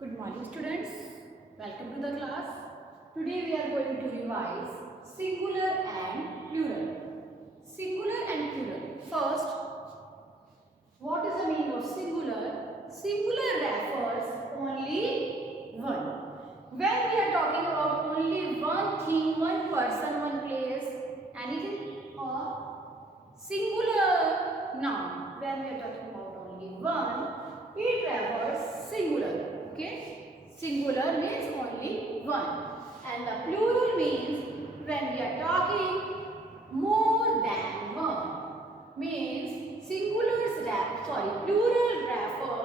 Good morning students. Welcome to the class. Today we are going to revise singular and plural. Singular and plural. First, what is the meaning of singular? Singular refers only one. When we are talking about only one thing, one person, one place, anything, or singular noun, when we are talking about only one, it refers singular. Okay, singular means only one, and the plural means when we are talking more than one. Means plural refer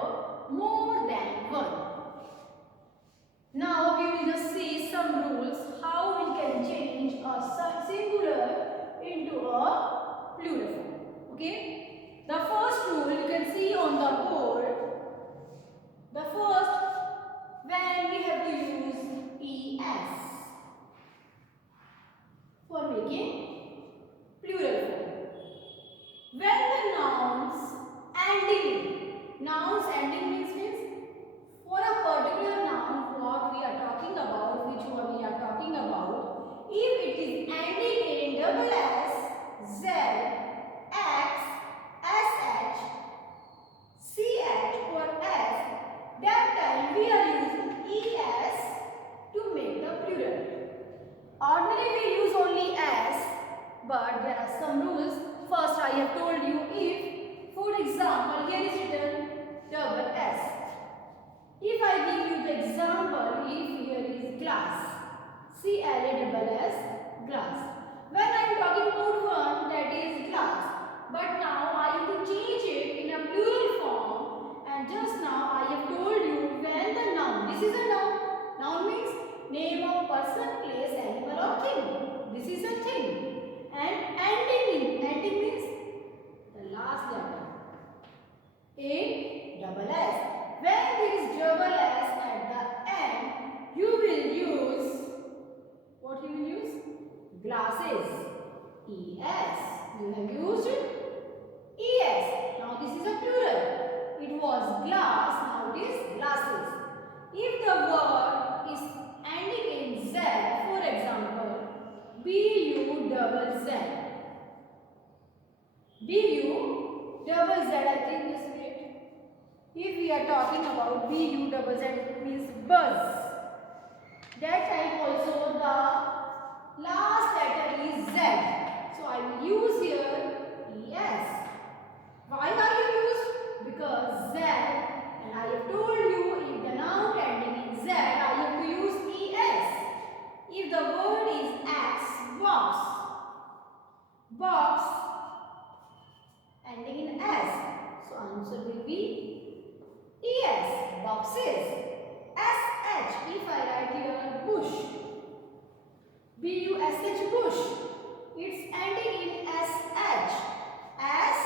more than one. Now we will just see some rules how we can change a singular into a plural form. Okay, the first rule you can see on the board. The first, when we have to use es for making plural form. When the nouns ending means for a particular noun what we are talking about, which one we are talking about, if it is ending in double s, z, x, sh, ch or s, that time we are using es to make the plural. Ordinarily we use only s, but there are some rules. First I have told you, if for example here is written double s. If I give you the example, if here is glass, CLASS, glass. When I am talking about one, that is glass. But now I have to change it in a plural form, and just now I have told you when the noun, this is a noun. Noun means name of person, place, animal or thing. This is a thing. And ending means the last letter. Double S. When there is double S at the end, you will use, what you will use? Glasses. ES. You have used ES. Now this is a plural. It was glass, now it is glasses. If the word is ending in Z, for example, BU double Z. BU double Z, I think this way. If we are talking about BU double Z, it means buzz. That time also the last letter is Z. So I will use here ES. Why I use? Because Z, and I have told you if the noun ending in Z, I have to use ES. If the word is X, box. Box ending in S. So answer will be ES, boxes. SH, if I write here bush, BUSH, bush, it's ending in SH, SH,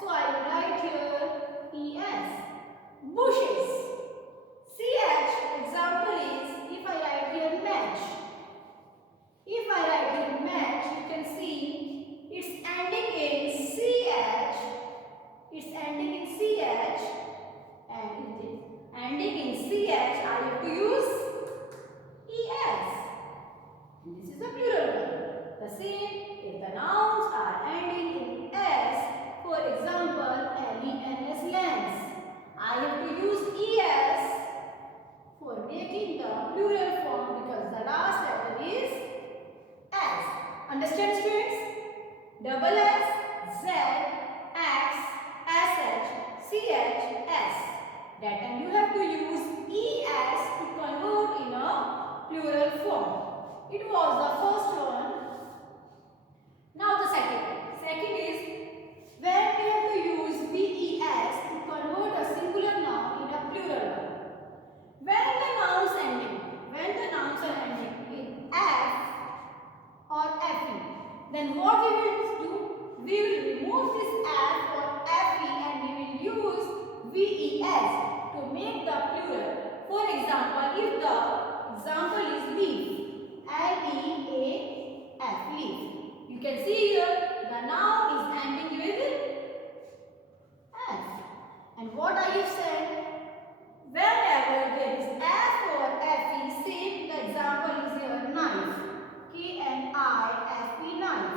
so I will write here ES, bushes. CH, example is, if I write here match, if I write here match, you can see it's ending in CH, it's ending in CH, and it is ending in CH, I have to use ES. And this is a plural one. The same, if the nouns are ending in S, for example, LENS, lens, I have to use ES for making the plural form because the last letter is S. Understand students? Double S, Z, X, SH, CH, S. That time you have to use ES to convert in a plural form. It was the first one. Now the second one. Second is when we have to use VES to convert a singular noun in a plural one. When the nouns are ending in F or FE, then what we will do? We will remove this F or FE and we will use VES to make the plural. For example, if the example is leaf, LEAF, leaf. You can see here the noun is ending with F. And what I have said, whenever there is F or FE, same the example is here knife. KNIFE knife.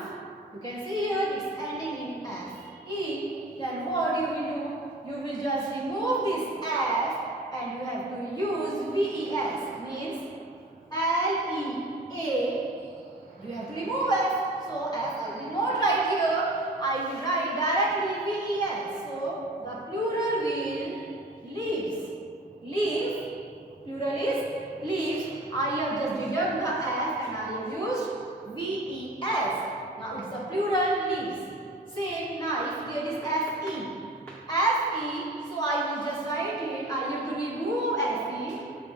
You can see here it's ending in F. E, then what you will do? You will just remove this F and you have to use VES, means LEA. You have to remove F. So F I will not write here. I will write directly VES. So the plural will leaves. Leaf, plural is leaves. I have just deducted the F and I have used VES. Now it's the plural leaves. Same knife, there is FE. FE, so I will just write it. I have to remove FE,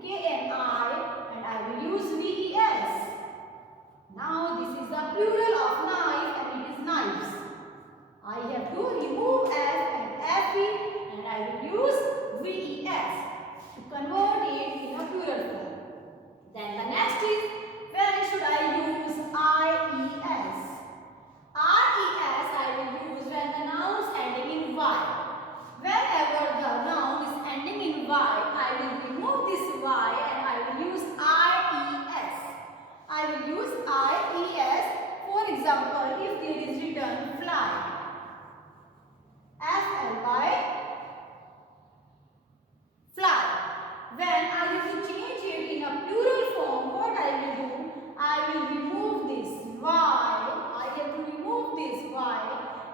KNI, and I will use VES. Now this is the plural of knife and it is knives. I have to remove F and FE and I will use VES to convert it in a plural form. Then the next is, when should I use IES? RES I will use when the noun is ending in Y. Whenever the noun is ending in Y, I will remove this Y and I will use IES. I will use IES. For example, if there is written fly, FLY, fly. When I have to change it in a plural form, what I will do? I will remove this Y. I have to remove this Y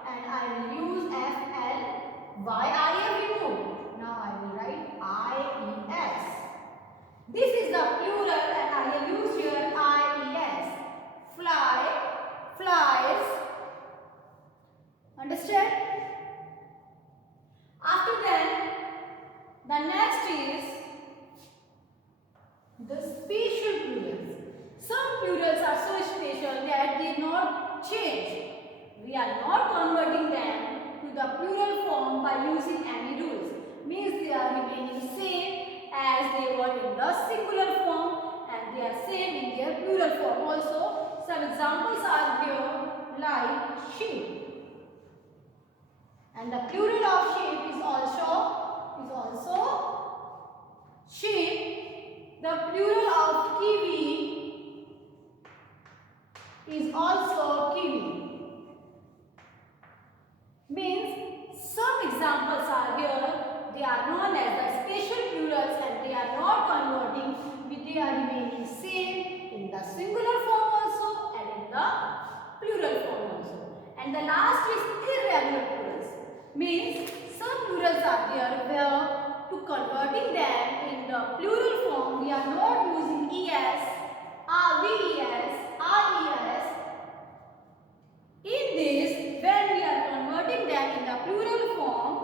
and I will use FLY. I have removed. Now I will write IES. This is the plural and I have used here IES. Fly, flies. Understand? After that, the next is the special plurals. Some plurals are so special that they not change. We are not converting them to the plural form by using any rules. Means they are remaining same as they were in the singular form and they are same in their plural form also. Some examples are here like sheep. And the plural of sheep is also sheep. The plural of kiwi is also kiwi. Means some examples are here. They are known as the special plurals and they are not converting. They are remaining same in the singular form also and in the plural form also. And the last is irregular plurals. Means some plurals are there where to converting them in the plural form we are not using ES, VES, RES. In this, when we are converting them in the plural form,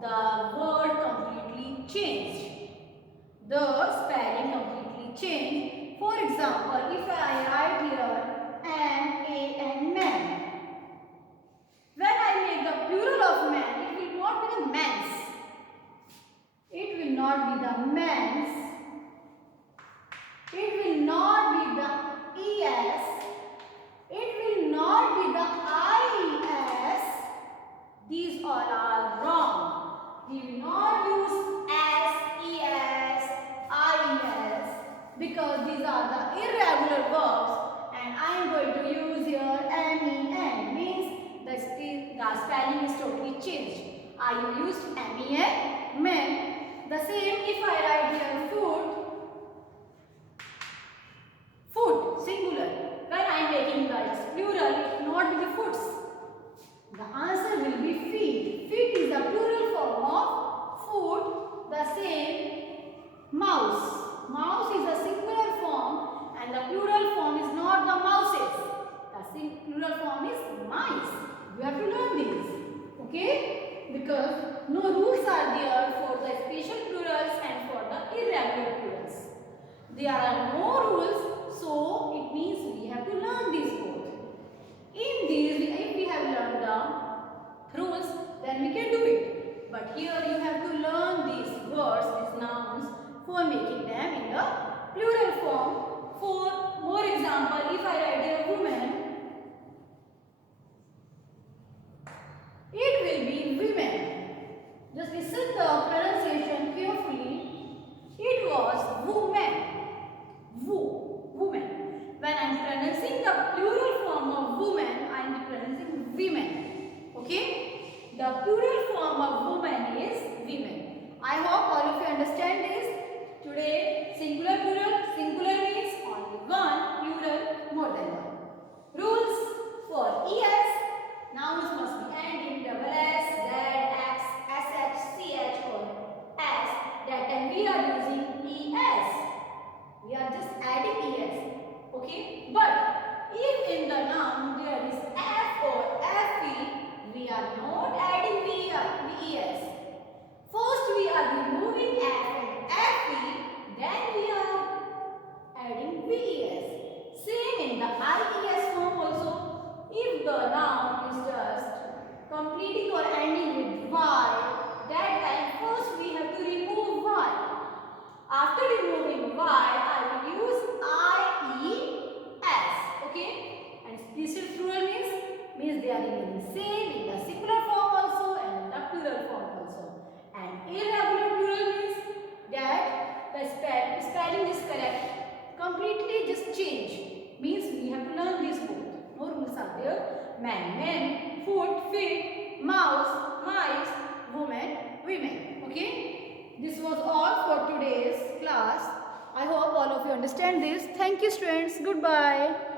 the word completely changed. The spelling completely changed. For example, if I write here man. When I make the plural of man, it will not be the mens. It will not be the mens. It will not be the ES. It will not be the IES. These all are wrong. We will not use S, ES, IES because these are the irregular verbs and I am going to use here MEN. Means the spelling is totally changed. I used MEN, men. The same if I write here food, food, singular. When I am making the plural, it will not be the foods. The answer will be feed. Feed is the plural form of food. The same mouse. Mouse is a singular form and the plural form is not the mouses. The plural form is mice. You have to learn these. Okay? Because no rules are there for the special plurals and for the irregular plurals. There are no rules, so it means we have to learn these both. In these, if we have learned the rules, then we can do it. But here you have to learn these words, these nouns, for making them in the plural form. For more example, if I write here woman, it will be women. Just listen the are remaining same in the singular form also and the plural form also. And irregular plural means that the spelling is correct. Completely just change. Means we have to learn these both. No rules are there. Man, men, foot, feet, mouse, mice, woman, women. Okay. This was all for today's class. I hope all of you understand this. Thank you students. Goodbye.